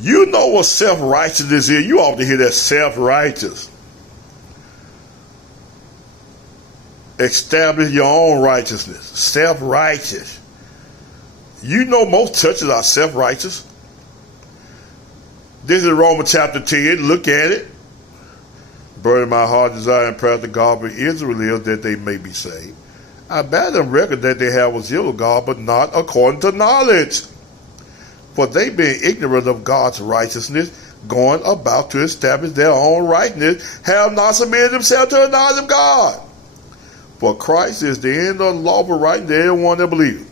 You know what self-righteousness is. You ought to hear that self-righteous. Establish your own righteousness. Self-righteous. You know most churches are self-righteous. This is Romans chapter 10. Look at it. Burden my heart, desire, and prayer to God for Israel is that they may be saved. I bade them record that they have a zeal of God, but not according to knowledge. For they being ignorant of God's righteousness, going about to establish their own righteousness, have not submitted themselves to the knowledge of God. For Christ is the end of the law for right to everyone that believes.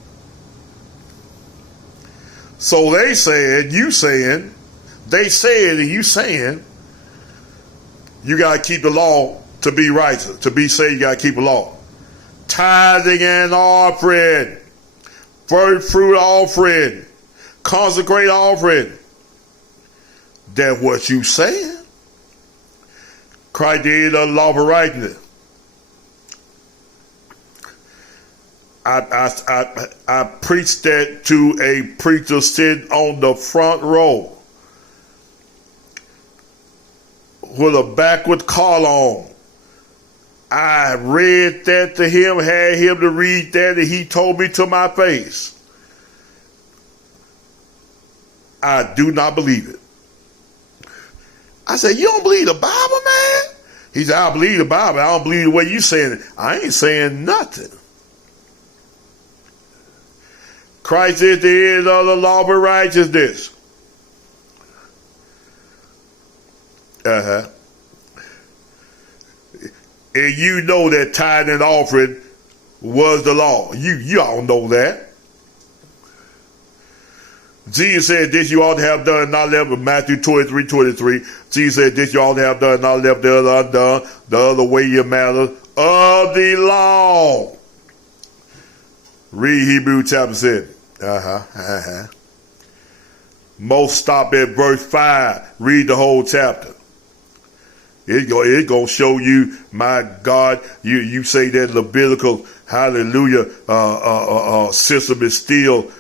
So they said, you saying, they said and you saying, you got to keep the law to be righteous. To be saved, you got to keep the law. Tithing and offering, first fruit offering, consecrate offering. That's what you saying. Christ did the law for righteousness. I preached that to a preacher sitting on the front row with a backward collar on. I read that to him, had him to read that, and he told me to my face, I do not believe it. I said, you don't believe the Bible, man? He said, I believe the Bible. I don't believe the way you saying it. I ain't saying nothing. Christ is the end of the law for righteousness. And you know that tithe and offering was the law. You all know that. Jesus said this you ought to have done, not left. Matthew 23:23. Jesus said this you ought to have done, not left the other undone. The other way you matter of the law. Read Hebrews chapter 7. Most stop at verse 5. Read the whole chapter. It's going to show you, my God, you say that Levitical, hallelujah, system is still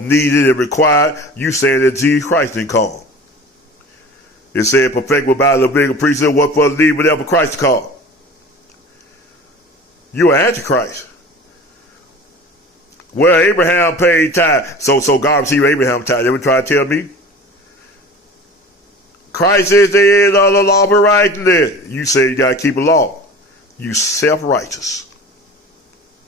needed and required. You saying that Jesus Christ didn't come. It said perfect without the Levitical priesthood, what for the need whatever Christ called. You are Antichrist. Well, Abraham paid tithe. So God received Abraham tithe. They would try to tell me. Christ is the end of the law for righteousness. You say you got to keep a law. You self-righteous.